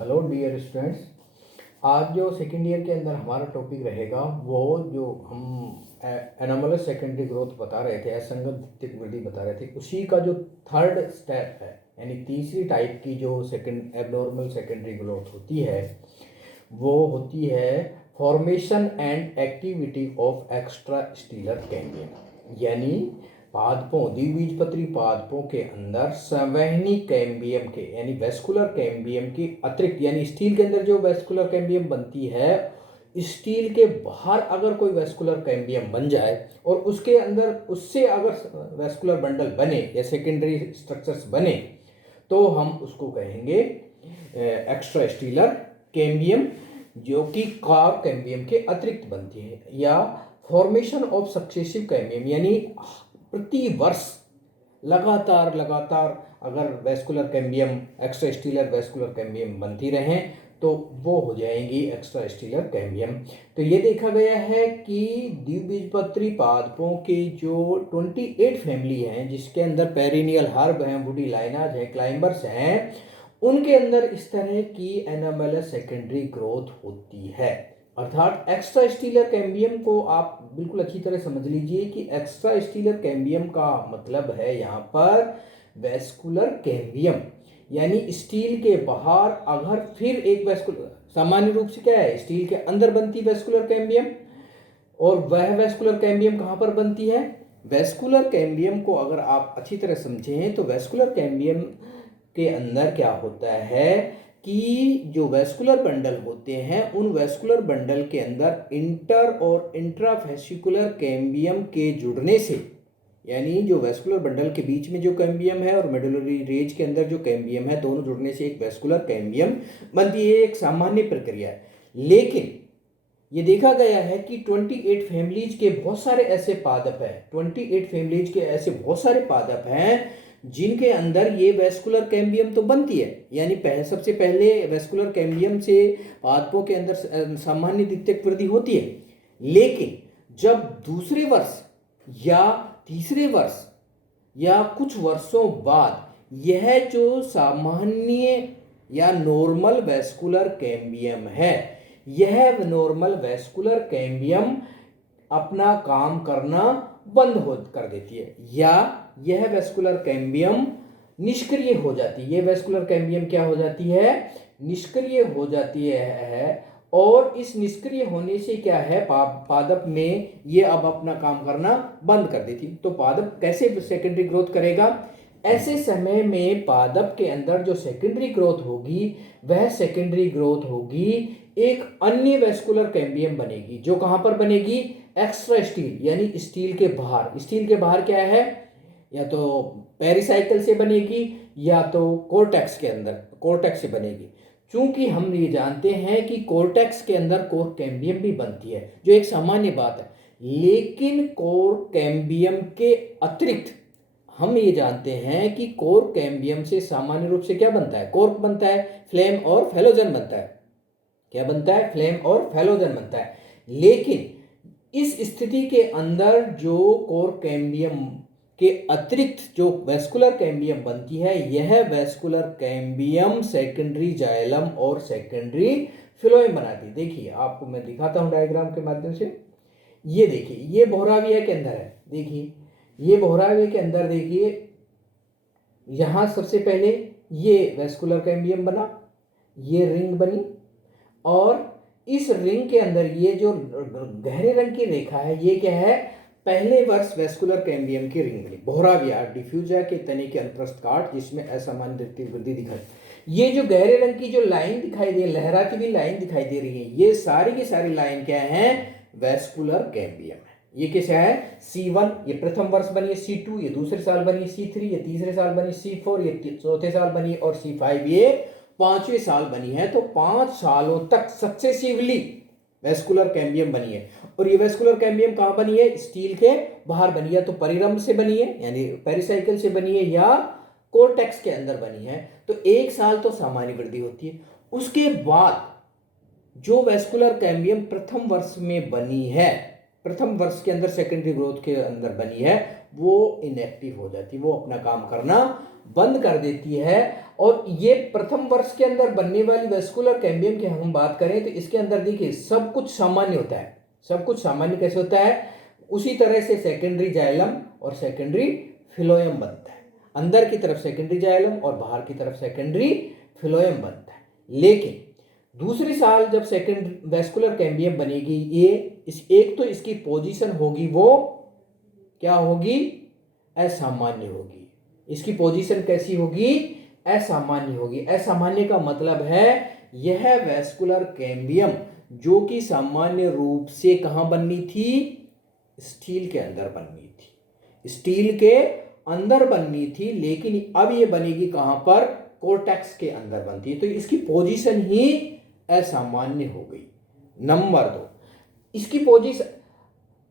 Hello dear students. आज जो second year के अंदर हमारा टॉपिक रहेगा वो जो हम एनोमलस सेकेंडरी ग्रोथ बता रहे थे, असंगत द्वितीयक वृद्धि बता रहे थे, उसी का जो थर्ड स्टेप है यानी तीसरी टाइप की जो सेकेंड एबनॉर्मल सेकेंडरी ग्रोथ होती है वो होती है formation and activity of extra stealer cambium. यानी पादपों द्विबीजपत्री पादपों के अंदर संवहनी कैम्बियम के यानी वेस्कुलर कैम्बियम के अतिरिक्त, यानी स्टील के अंदर जो वेस्कुलर कैम्बियम बनती है, स्टील के बाहर अगर कोई वेस्कुलर कैम्बियम बन जाए और उसके अंदर उससे अगर वेस्कुलर बंडल बने या सेकेंडरी स्ट्रक्चर्स बने तो हम उसको कहेंगे एक्स्ट्रा स्टीलर कैम्बियम, जो कि कार्ब कैम्बियम के अतिरिक्त बनती है। या फॉर्मेशन ऑफ सक्सेसिव कैम्बियम, यानी प्रति वर्ष लगातार अगर vascular cambium extra stealer vascular cambium बनती रहें तो वो हो जाएंगी एक्स्ट्रा स्टीलर कैम्बियम। तो ये देखा गया है कि द्विबीजपत्री पादपों के जो 28 फैमिली हैं जिसके अंदर पेरिनियल हर्ब हैं, वुडी लाइनाज हैं, क्लाइंबर्स हैं, उनके अंदर इस तरह की एनोमलस सेकेंडरी ग्रोथ होती है। अर्थात एक्स्ट्रा स्टीलर कैम्बियम को आप बिल्कुल अच्छी तरह समझ लीजिए कि एक्स्ट्रा स्टीलर कैम्बियम का मतलब है यहाँ पर वेस्कुलर कैम्बियम, यानी स्टील के बाहर अगर फिर एक वेस्कुलर, सामान्य रूप से क्या है स्टील के अंदर बनती वेस्कुलर कैम्बियम, और वह वेस्कुलर कैम्बियम कहाँ पर बनती है? वेस्कुलर कैम्बियम को अगर आप अच्छी तरह समझें तो वेस्कुलर कैम्बियम के अंदर क्या होता है कि जो वेस्कुलर बंडल होते हैं उन वेस्कुलर बंडल के अंदर इंटर और इंट्राफेसिकुलर कैम्बियम के जुड़ने से, यानी जो वेस्कुलर बंडल के बीच में जो कैम्बियम है और मेडुलरी रेंज के अंदर जो कैम्बियम है, दोनों जुड़ने से एक वेस्कुलर कैम्बियम बनती है। एक सामान्य प्रक्रिया है, लेकिन ये देखा गया है कि 28 फैमिलीज के बहुत सारे ऐसे पादप हैं, 28 फैमिलीज के ऐसे बहुत सारे पादप हैं जिनके अंदर ये वेस्कुलर कैम्बियम तो बनती है, यानी सबसे पहले वेस्कुलर कैम्बियम से पादपों के अंदर सामान्य द्वितीयक वृद्धि होती है। लेकिन जब दूसरे वर्ष या तीसरे वर्ष या कुछ वर्षों बाद यह जो सामान्य या नॉर्मल वेस्कुलर कैम्बियम है, यह नॉर्मल वेस्कुलर कैम्बियम अपना काम करना बंद कर देती है, या यह वेस्कुलर कैम्बियम निष्क्रिय हो जाती है। यह वेस्कुलर कैम्बियम क्या हो जाती है? निष्क्रिय हो जाती है। और इस निष्क्रिय होने से क्या है, पादप में ये अब अपना काम करना बंद कर देती। तो पादप कैसे सेकेंडरी ग्रोथ करेगा? ऐसे समय में पादप के अंदर जो सेकेंडरी ग्रोथ होगी वह सेकेंडरी ग्रोथ होगी एक अन्य वेस्कुलर कैम्बियम बनेगी, जो कहां पर बनेगी? एक्स्ट्रा स्टील, यानी स्टील के बाहर। स्टील के बाहर क्या है? या तो पेरिसाइकिल से बनेगी या तो कोर्टेक्स के अंदर, कोर्टेक्स से बनेगी। चूंकि हम ये जानते हैं कि कोर्टेक्स के अंदर कोर कैम्बियम भी बनती है, जो एक सामान्य बात है, लेकिन कोर कैम्बियम के अतिरिक्त हम ये जानते हैं कि कोर कैम्बियम से सामान्य रूप से क्या बनता है? कोर्क बनता है, फ्लेम और फेलोजन बनता है। क्या बनता है? फ्लेम और फेलोजन बनता है। लेकिन इस स्थिति के अंदर जो कोर कैम्बियम के अतिरिक्त जो वेस्कुलर कैम्बियम बनती है, यह वेस्कुलर कैम्बियम सेकेंडरी जाइलम और सेकेंडरी फिलोएम बनाती है। देखिए आपको मैं दिखाता हूं डायग्राम के माध्यम से। ये देखिए, ये बोहराविया के अंदर है। देखिए ये बोहराविया के अंदर, देखिए यहां सबसे पहले ये वेस्कुलर कैम्बियम बना, ये रिंग बनी, और इस रिंग के अंदर ये जो गहरे रंग की रेखा है ये क्या है? पहले वर्ष वेस्कुलर कैम्बियम की रिंग बनी। बोहराविया डिफ्यूजा के तने के अनुप्रस्थ काट जिसमें असामान्य द्वितीयक वृद्धि दिखाई। ये जो गहरे रंग की जो लाइन दिखाई दे, लहराती हुई लाइन दिखाई दे रही है, ये सारी की सारी लाइन क्या है? वेस्कुलर कैम्बियम है। ये कैसा है? C1 ये प्रथम वर्ष बनी, C2 ये दूसरे साल बनी, C3 ये तीसरे साल बनी, C4 ये चौथे साल बनी, और C5 ये पांचवें साल बनी है। तो 5 सालों तक सक्सेसिवली वेस्कुलर कैम्बियम बनी है। और ये वेस्कुलर कैम्बियम कहां बनी है? स्टील के बाहर बनी है, तो परिरंभ से बनी है यानी पेरिसाइकिल से बनी है, या कोर्टेक्स के अंदर बनी है। तो 1 साल तो सामान्य वृद्धि होती है। उसके बाद जो वेस्कुलर कैम्बियम प्रथम वर्ष में बनी है, प्रथम वर्ष के अंदर सेकेंडरी ग्रोथ के अंदर बनी है, वो इनएक्टिव हो जाती है, वो अपना काम करना बंद कर देती है। और ये प्रथम वर्ष के अंदर बनने वाली वेस्कुलर कैम्बियम की हम बात करें तो इसके अंदर देखिए सब कुछ सामान्य होता है। सब कुछ सामान्य कैसे होता है? उसी तरह से सेकेंडरी जाइलम और सेकेंडरी फिलोएम बनता है। अंदर की तरफ सेकेंडरी जाइलम और बाहर की तरफ सेकेंडरी फिलोएम बनता है। लेकिन दूसरी साल जब सेकेंड वेस्कुलर कैम्बियम बनेगी, एक तो इसकी पोजीशन होगी वो क्या होगी? असामान्य होगी। इसकी पोजीशन कैसी होगी? असामान्य होगी। असामान्य का मतलब है यह वेस्कुलर कैम्बियम जो कि सामान्य रूप से कहां बननी थी? स्टील के अंदर बननी थी, स्टील के अंदर बननी थी, लेकिन अब ये बनेगी कहां पर? कोर्टेक्स के अंदर बनती है। तो इसकी पोजीशन ही असामान्य हो गई। नंबर 2, इसकी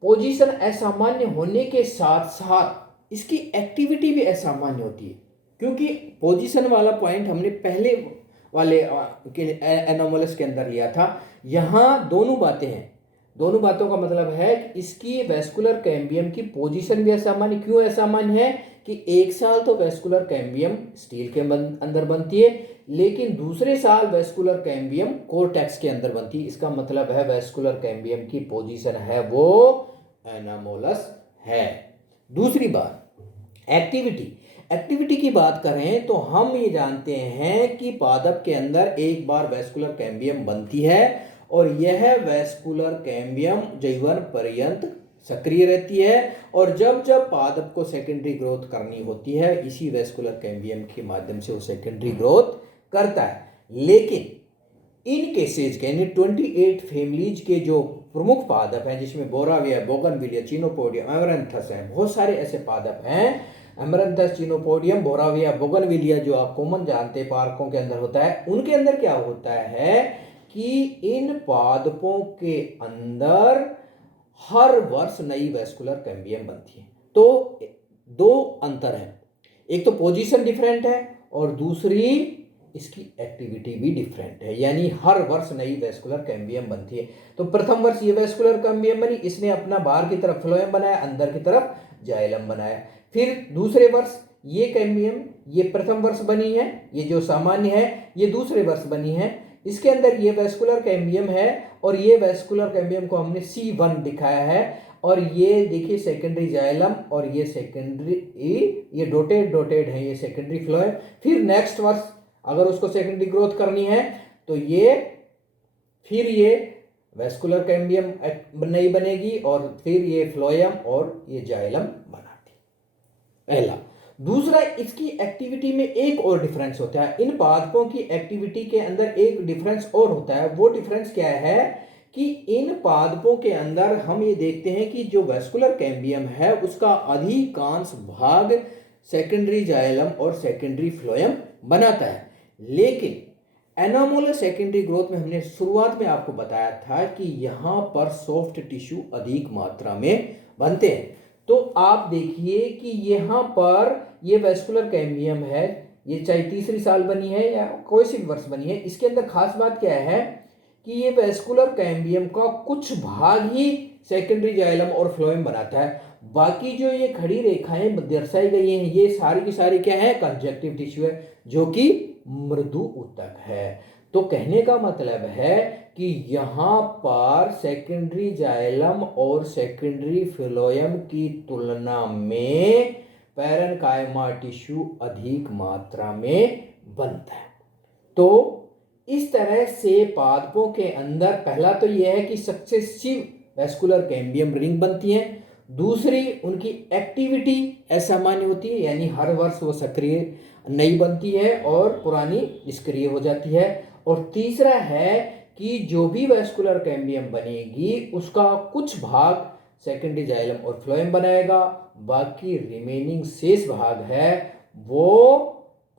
पोजीशन असामान्य होने के साथ साथ इसकी एक्टिविटी भी असामान्य होती है, क्योंकि पोजीशन वाला पॉइंट हमने पहले वाले एनोमलस के अंदर लिया था। यहां दोनों बातें हैं। दोनों बातों का मतलब है कि इसकी वेस्कुलर कैम्बियम की पोजीशन भी असामान्य। क्यों असामान्य है? कि एक साल तो वेस्कुलर कैम्बियम स्टील के अंदर बनती है, लेकिन दूसरे साल वेस्कुलर कैम्बियम कोर्टेक्स के अंदर बनती है। इसका मतलब है वेस्कुलर कैम्बियम की पोजीशन है वो एनामोलस है। दूसरी बात, एक्टिविटी की बात करें तो हम ये जानते हैं कि पादप के अंदर एक बार वेस्कुलर कैम्बियम बनती है और यह वेस्कुलर कैम्बियम जीवन पर्यंत सक्रिय रहती है। और जब जब पादप को सेकेंडरी ग्रोथ करनी होती है, इसी वेस्कुलर कैम्बियम के माध्यम से वो सेकेंडरी ग्रोथ करता है। लेकिन इन केसेज के यानी 28 फैमिलीज के जो प्रमुख पादप हैं, जिसमें बोराविया, बोगनविलिया, चिनोपोडियम, एमरैंथस हैं, बहुत सारे ऐसे पादप हैं, एमरैंथस, चिनोपोडियम, बोराविया, बोगनविलिया, जो आप कॉमन जानते हैं पार्कों के अंदर होता है। उनके अंदर क्या होता है कि इन पादपों के अंदर हर वर्ष नई वेस्कुलर कैम्बियम बनती है। तो दो अंतर है, एक तो पोजीशन डिफरेंट है और दूसरी इसकी एक्टिविटी भी डिफरेंट है, यानी हर वर्ष नई वेस्कुलर कैम्बियम बनती है। तो प्रथम वर्ष ये वेस्कुलर कैम्बियम बनी, इसने अपना बाहर की तरफ फ्लोएम बनाया, अंदर की तरफ जाइलम बनाया। फिर दूसरे वर्ष ये कैम्बियम, ये प्रथम वर्ष बनी है, ये जो सामान्य है ये दूसरे वर्ष बनी है। इसके अंदर ये वेस्कुलर कैम्बियम है और ये वेस्कुलर कैम्बियम को हमने C1 दिखाया है। और ये देखिए सेकेंडरी जाइलम और ये सेकेंडरी, ये डॉटेड है, ये सेकेंडरी फ्लोएम। फिर नेक्स्ट वर्ष अगर उसको सेकेंडरी ग्रोथ करनी है तो फिर ये वेस्कुलर कैम्बियम नहीं बनेगी और फिर ये फ्लोएम और ये जाइलम बनाती। पहला। दूसरा, इसकी एक्टिविटी में एक और डिफरेंस होता है। इन पादपों की एक्टिविटी के अंदर एक डिफरेंस और होता है। वो डिफरेंस क्या है कि इन पादपों के अंदर हम ये देखते हैं कि जो वेस्कुलर कैम्बियम है उसका अधिकांश भाग सेकेंडरी जाइलम और सेकेंडरी फ्लोएम बनाता है। लेकिन एनामोलस सेकेंडरी ग्रोथ में हमने शुरुआत में आपको बताया था कि यहाँ पर सॉफ्ट टिश्यू अधिक मात्रा में बनते हैं। तो आप देखिए कि यहाँ पर ये वेस्कुलर कैम्बियम है, ये चाहे तीसरी साल बनी है या कोई सी वर्ष बनी है, इसके अंदर खास बात क्या है कि ये वेस्कुलर कैम्बियम का कुछ भाग ही सेकेंडरी जाइलम और फ्लोएम बनाता है। बाकी जो ये खड़ी रेखाएं दर्शाई गई हैं, ये सारी की सारी क्या है? कंजक्टिव टिश्यू है, जो कि मृदु ऊतक है। तो कहने का मतलब है कि यहाँ पर सेकेंडरी जाइलम और सेकेंडरी फ्लोएम की तुलना में पैरेन्काइमा टिश्यू अधिक मात्रा में बनता है। तो इस तरह से पादपों के अंदर पहला तो यह है कि सक्सेसिव वेस्कुलर कैम्बियम रिंग बनती है। दूसरी, उनकी एक्टिविटी असामान्य होती है, यानी हर वर्ष वो सक्रिय नई बनती है और पुरानी निष्क्रिय हो जाती है। और तीसरा है कि जो भी वेस्कुलर कैम्बियम बनेगी उसका कुछ भाग सेकेंडरी जाइलम और फ्लोएम बनाएगा, बाकी रिमेनिंग शेष भाग है वो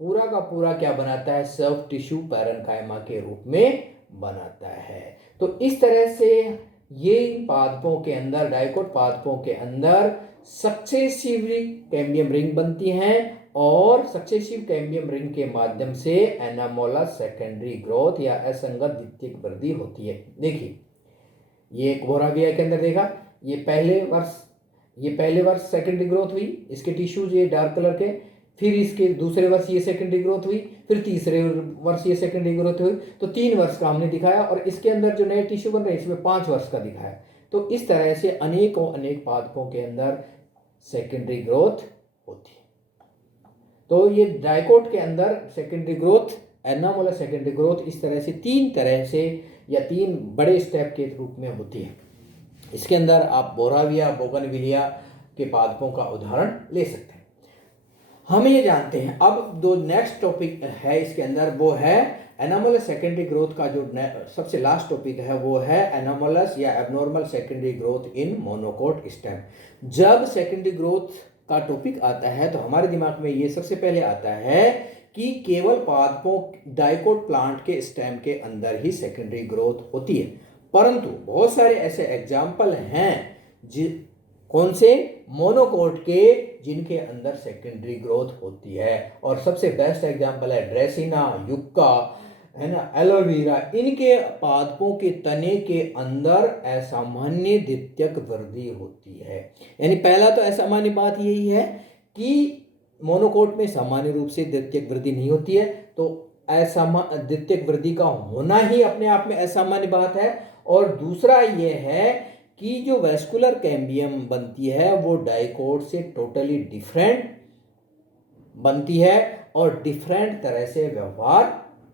पूरा का पूरा क्या बनाता है? सॉफ्ट टिश्यू पैरेन्काइमा के रूप में बनाता है। तो इस तरह से ये पादपों के अंदर, डाइकोट पादपों के अंदर सक्सेसिवली कैम्बियम रिंग बनती हैं और सक्सेसिव कैम्बियम रिंग के माध्यम से एनामोलस सेकेंडरी ग्रोथ या असंगत द्वितीयक वृद्धि होती है। देखिए, ये एक बोराविया के अंदर देखा, ये पहले वर्ष ये पहले वर्ष सेकेंडरी ग्रोथ हुई, इसके टिश्यूज ये डार्क कलर के, फिर इसके दूसरे वर्ष ये सेकेंडरी ग्रोथ हुई, फिर तीसरे वर्ष ये सेकेंडरी ग्रोथ हुई। तो 3 वर्ष का हमने दिखाया, और इसके अंदर जो नए टिश्यू बन रहे हैं इसमें 5 वर्ष का दिखाया। तो इस तरह से अनेकों अनेक पादपों के अंदर सेकेंडरी ग्रोथ होती है। तो ये डाइकोट के अंदर secondary growth, anomalous secondary growth इस तरह से 3 तरह से या 3 बड़े स्टेप के रूप में होती है। इसके अंदर आप बोराविया, बोगनविलिया के पादपों का उदाहरण ले सकते हैं। हम ये जानते हैं, अब जो नेक्स्ट टॉपिक है इसके अंदर वो है एनामोलस सेकेंडरी ग्रोथ का जो सबसे लास्ट टॉपिक है वो है एनामोलस या abnormal secondary growth in monocot stem. जब सेकेंडरी ग्रोथ का टॉपिक आता है तो हमारे दिमाग में ये सबसे पहले आता है कि केवल पादपों डाइकोट प्लांट के स्टेम के अंदर ही सेकेंडरी ग्रोथ होती है, परंतु बहुत सारे ऐसे एग्जाम्पल हैं कौन से, मोनोकोट के, जिनके अंदर सेकेंडरी ग्रोथ होती है। और सबसे बेस्ट एग्जाम्पल है ड्रेसिना, युक्का, है ना, एलोवेरा। इनके पादपों के तने के अंदर असामान्य द्वितीयक वृद्धि होती है। यानी पहला तो असामान्य बात यही है कि मोनोकोट में सामान्य रूप से द्वितीयक वृद्धि नहीं होती है, तो द्वितीयक वृद्धि का होना ही अपने आप में असामान्य बात है। और दूसरा ये है कि जो वेस्कुलर कैम्बियम बनती है वो डाइकोट से टोटली डिफरेंट बनती है और डिफरेंट तरह से व्यवहार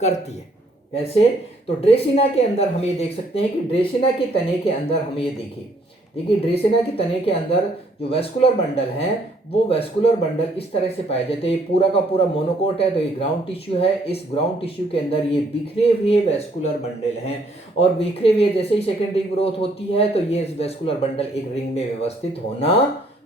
करती है। कैसे, तो ड्रेसिना के अंदर हम ये देख सकते हैं कि ड्रेसिना के तने के अंदर हम ये देखिए ड्रेसिना के तने के अंदर जो वेस्कुलर बंडल हैं वो वेस्कुलर बंडल इस तरह से पाए जाते हैं। पूरा का पूरा मोनोकोट है तो ये ग्राउंड टिश्यू है, इस ग्राउंड टिश्यू के अंदर ये बिखरे हुए वेस्कुलर बंडल हैं, और बिखरे हुए जैसे ही सेकेंडरी ग्रोथ होती है तो ये वेस्कुलर बंडल एक रिंग में व्यवस्थित होना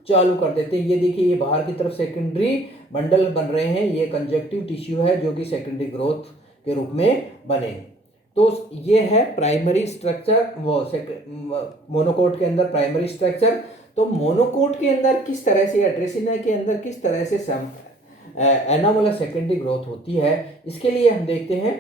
चालू कर देते हैं। ये देखिए, ये बाहर की तरफ सेकेंडरी बंडल बन रहे हैं, ये कंजक्टिव टिश्यू है जो कि सेकेंडरी ग्रोथ के रूप में बनेंगे। तो ये है प्राइमरी स्ट्रक्चर, वो मोनोकोट के अंदर प्राइमरी स्ट्रक्चर। तो मोनोकोट के अंदर किस तरह से या ड्रेसिना के अंदर किस तरह से एनामोलस सेकेंडरी ग्रोथ होती है, इसके लिए हम देखते हैं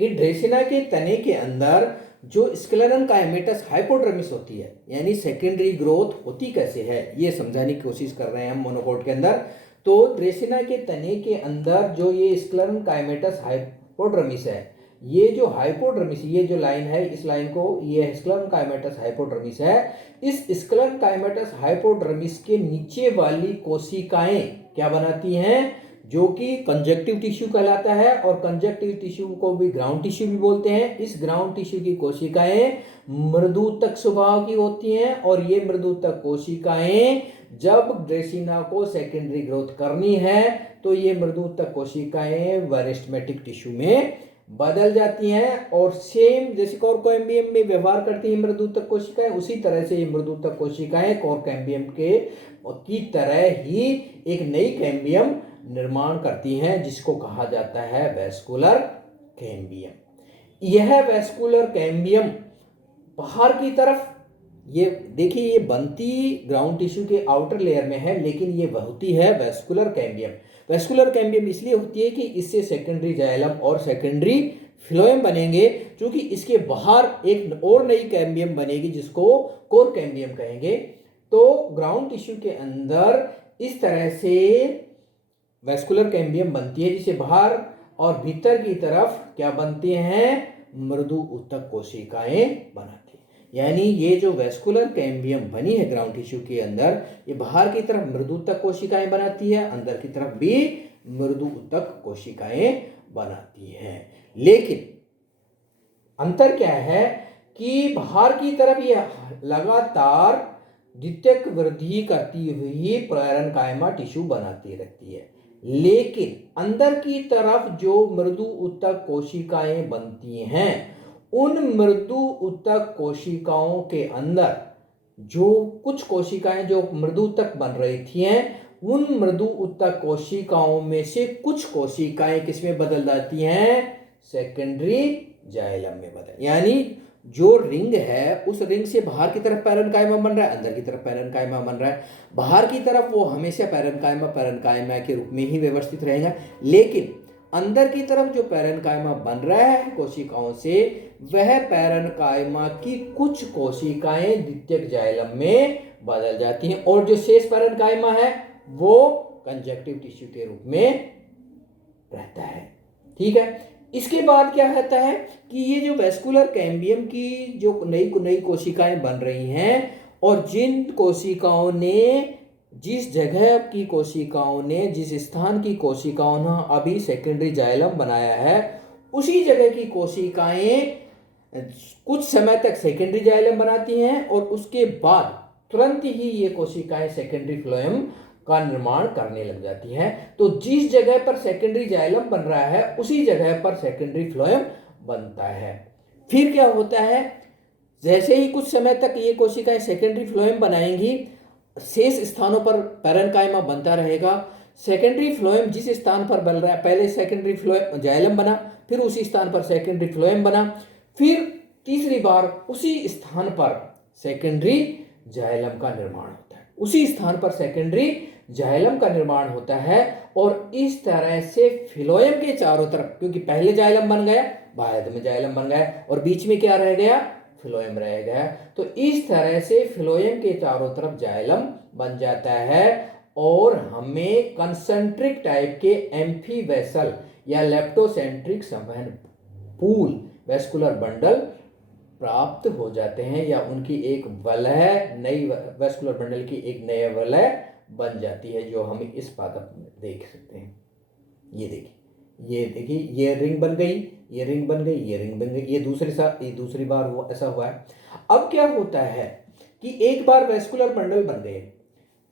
कि ड्रेसिना के तने के अंदर जो स्क्लेरन काइमेटस हाइपोडर्मिस होती है, यानी सेकेंडरी ग्रोथ होती कैसे है ये समझाने की कोशिश कर रहे हैं हम मोनोकोट के अंदर। तो ड्रेसिना के तने के अंदर जो ये स्क्लेरन काइमेटस हाइपोडर्मिस है, ये जो हाइपोडर्मिस, ये जो लाइन है, इस लाइन को, ये स्क्लेरन काइमेटस हाइपोडर्मिस है। इस स्क्लेरन काइमेटस हाइपोडर्मिस के नीचे वाली कोशिकाएं क्या बनाती हैं, जो कि कंजक्टिव टिश्यू कहलाता है, और कंजक्टिव टिश्यू को भी ग्राउंड टिश्यू भी बोलते हैं। इस ग्राउंड टिश्यू की कोशिकाएं मृदुतक स्वभाव की होती हैं, और ये मृदुतक कोशिकाएं जब ड्रेसिना को सेकेंडरी ग्रोथ करनी है तो ये मृदुतक कोशिकाएं वेरिस्टेमेटिक टिश्यू में बदल जाती हैं, और सेम जैसे कोरकोएम्बियम में व्यवहार करती हैं मृदुतक कोशिकाएं, उसी तरह से ये मृदुतक कोशिकाएं कोरकोएम्बियम के की तरह ही एक नई कैम्बियम निर्माण करती हैं, जिसको कहा जाता है वेस्कुलर कैम्बियम। यह वेस्कुलर कैम्बियम बाहर की तरफ, ये देखिए, ये बनती ग्राउंड टिश्यू के आउटर लेयर में है, लेकिन ये होती है वेस्कुलर कैम्बियम। वेस्कुलर कैम्बियम इसलिए होती है कि इससे सेकेंडरी जाइलम और सेकेंडरी फ्लोएम बनेंगे, क्योंकि इसके बाहर एक और नई कैम्बियम बनेगी जिसको कोर कैम्बियम कहेंगे। तो ग्राउंड टिश्यू के अंदर इस तरह से वेस्कुलर कैम्बियम बनती है, जिसे बाहर और भीतर की तरफ क्या बनते हैं, मृदु ऊतक कोशिकाएं बनाती है। यानी ये जो वेस्कुलर कैम्बियम बनी है ग्राउंड टिश्यू के अंदर, ये बाहर की तरफ मृदु ऊतक कोशिकाएं बनाती है, अंदर की तरफ भी मृदु ऊतक कोशिकाएं बनाती है। लेकिन अंतर क्या है कि बाहर की तरफ ये लगातार द्वितीयक वृद्धि करती हुई पैरेन्काइमा टिश्यू बनाती रहती है, लेकिन अंदर की तरफ जो मृदु ऊतक कोशिकाएं बनती हैं, उन मृदु ऊतक कोशिकाओं के अंदर जो कुछ कोशिकाएं जो मृदु ऊतक बन रही थी, उन मृदु ऊतक कोशिकाओं में से कुछ कोशिकाएं किसमें बदल जाती हैं, सेकेंडरी जाइलम में बदल, यानी जो रिंग है उस रिंग से बाहर की तरफ पैरेन्काइमा बन रहा है, अंदर की तरफ पैरेन्काइमा बन रहा है। बाहर की तरफ वो हमेशा पैरेन्काइमा के रूप में ही व्यवस्थित रहेगा, लेकिन अंदर की तरफ जो पैरेन्काइमा बन रहा है कोशिकाओं से, वह पैरेन्काइमा की कुछ कोशिकाएं द्वितीयक जाइलम में बदल जाती हैं और जो शेष पैरेन्काइमा है वो कंजक्टिव टिश्यू के रूप में रहता है। ठीक है, इसके बाद क्या रहता है कि ये जो वेस्कुलर कैम्बियम की जो नई नई कोशिकाएं बन रही हैं और जिन कोशिकाओं ने जिस जगह की कोशिकाओं ने जिस स्थान की कोशिकाओं ने अभी सेकेंडरी जाइलम बनाया है उसी जगह की कोशिकाएं कुछ समय तक सेकेंडरी जाइलम बनाती हैं और उसके बाद तुरंत ही ये कोशिकाएं सेकेंडरी फ्लोएम का निर्माण करने लग जाती हैं। तो जिस जगह पर सेकेंडरी जाइलम बन रहा है उसी जगह पर सेकेंडरी फ्लोएम बनता है। फिर क्या होता है, जैसे ही कुछ समय तक ये कोशिकाएं सेकेंडरी फ्लोएम बनाएंगी शेष स्थानों पर पैरेन्काइमा बनता रहेगा। सेकेंडरी फ्लोएम जिस स्थान पर बन रहा है, पहले सेकेंडरी फ्लोएम जाइलम बना, फिर उसी स्थान पर सेकेंडरी फ्लोएम बना, फिर तीसरी बार उसी स्थान पर सेकेंडरी जाइलम का निर्माण होता है, उसी स्थान पर सेकेंडरी जाइलम का निर्माण होता है। और इस तरह से फ्लोएम के चारों तरफ, क्योंकि पहले जाइलम बन गया, बाद में जाइलम बन गया और बीच में क्या रह गया, फ्लोएम रह गया, तो इस तरह से फ्लोएम के चारों तरफ जाइलम बन जाता है और हमें कंसेंट्रिक टाइप के एम्फी वेसल या लेप्टोसेंट्रिक संवहन पूल वेस्कुलर बंडल प्राप्त हो जाते हैं, या उनकी एक वलय नई वेस्कुलर बंडल की एक नई वलय बन जाती है, जो हम इस पादप में देख सकते हैं। ये देखिए ये रिंग बन गई, ये रिंग बन गई, ये रिंग बन गई, ये दूसरी बार वो ऐसा हुआ है। अब क्या होता है कि एक बार वेस्कुलर बंडल बन गए,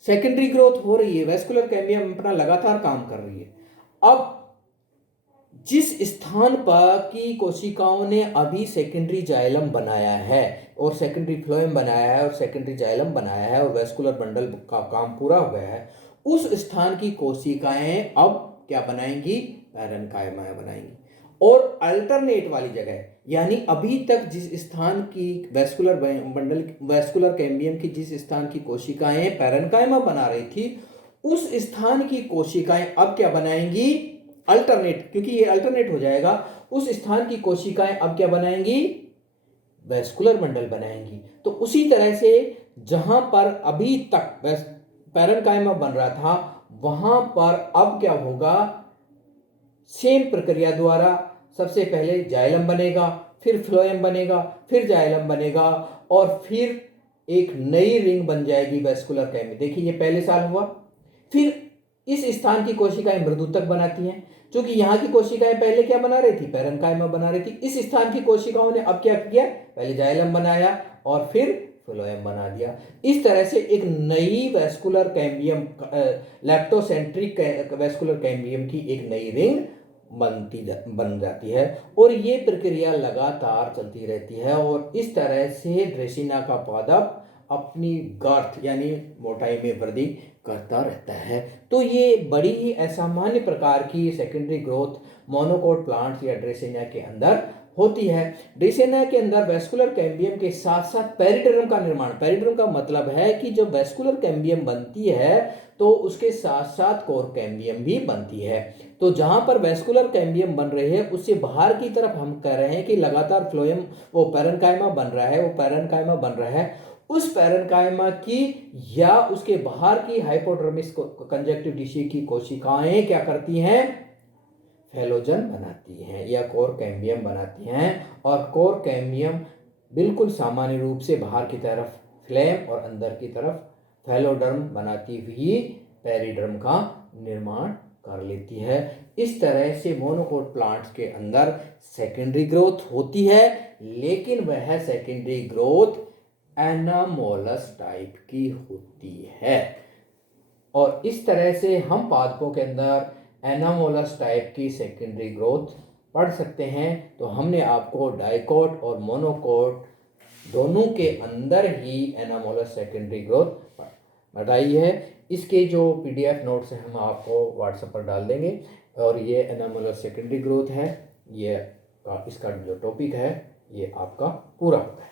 सेकेंडरी ग्रोथ हो रही है, वेस्कुलर कैम्बियम अपना लगातार काम कर रही है। अब जिस स्थान पर की कोशिकाओं ने अभी सेकेंडरी जाइलम बनाया है और सेकेंडरी फ्लोएम बनाया है और सेकेंडरी जाइलम बनाया है और वेस्कुलर बंडल का काम पूरा हो गया है, उस स्थान की कोशिकाएं अब क्या बनाएंगी, पैरेन्काइमा बनाएंगी। और अल्टरनेट वाली जगह, यानी अभी तक जिस स्थान की वेस्कुलर कैम्बियम की जिस स्थान की कोशिकाएं पैरेन्काइमा बना रही थी, उस स्थान की कोशिकाएं अब क्या बनाएंगी, अल्टरनेट, क्योंकि ये अल्टरनेट हो जाएगा, उस स्थान की कोशिकाएं अब क्या बनाएंगी, वेस्कुलर बंडल बनाएंगी। तो उसी तरह से जहां पर अभी तक पैरेन्काइमा बन रहा था वहां पर अब क्या होगा, सेम प्रक्रिया द्वारा सबसे पहले जाइलम बनेगा, फिर फ्लोएम बनेगा, फिर जाइलम बनेगा और फिर एक नई रिंग बन जाएगी वेस्कुलर कैम्बियम। देखिए ये पहले साल हुआ, फिर इस स्थान की कोशिकाएं मृदुतक बनाती हैं, क्योंकि यहाँ की कोशिकाएं पहले क्या बना रही थी, पैरेन्काइमा बना रही थी। इस स्थान की कोशिकाओं ने अब क्या किया, पहले जाइलम बनाया और फिर फ्लोएम बना दिया। इस तरह से एक नई वेस्कुलर कैम्बियम, लेप्टोसेंट्रिक वेस्कुलर कैम्बियम की एक नई रिंग बन जाती है और ये प्रक्रिया लगातार चलती रहती है और इस तरह से ड्रेसिना का पादप अपनी गर्थ यानी मोटाई में वृद्धि करता रहता है। तो ये बड़ी ही असामान्य प्रकार की सेकेंडरी ग्रोथ मोनोकोट प्लांट्स या ड्रेसिना के अंदर होती है। ड्रेसिना के अंदर वेस्कुलर कैम्बियम के साथ साथ पेरिड्रम का निर्माण, पेरिड्रम का मतलब है कि जब वेस्कुलर कैम्बियम बनती है तो उसके साथ साथ कोर कैम्बियम भी बनती है। तो जहां पर वेस्कुलर कैम्बियम बन रही है उससे बाहर की तरफ हम कह रहे हैं कि लगातार फ्लोएम वो पैरेन्काइमा बन रहा है, वो पैरेन्काइमा बन रहा है, उस पैरेन्काइमा की या उसके बाहर की हाइपोडर्मिस कंजक्टिव टिश्यू की कोशिकाएं क्या करती हैं, फैलोजन बनाती हैं या कोर कैम्बियम बनाती हैं और कोर कैम्बियम बिल्कुल सामान्य रूप से बाहर की तरफ फ्लेम और अंदर की तरफ फैलोडर्म बनाती हुई पेरिड्रम का निर्माण कर लेती है। इस तरह से मोनोकोट प्लांट्स के अंदर सेकेंडरी ग्रोथ होती है, लेकिन वह सेकेंडरी ग्रोथ एनामोलस टाइप की होती है। और इस तरह से हम पादपों के अंदर एनामोलस टाइप की सेकेंडरी ग्रोथ पढ़ सकते हैं। तो हमने आपको डाइकोट और मोनोकोट दोनों के अंदर ही एनामोलस सेकेंडरी ग्रोथ बताई है। इसके जो पीडीएफ नोट्स हैं हम आपको व्हाट्सएप पर डाल देंगे और ये एनामोलस सेकेंडरी ग्रोथ है, ये इसका जो टॉपिक है ये आपका पूरा होता है।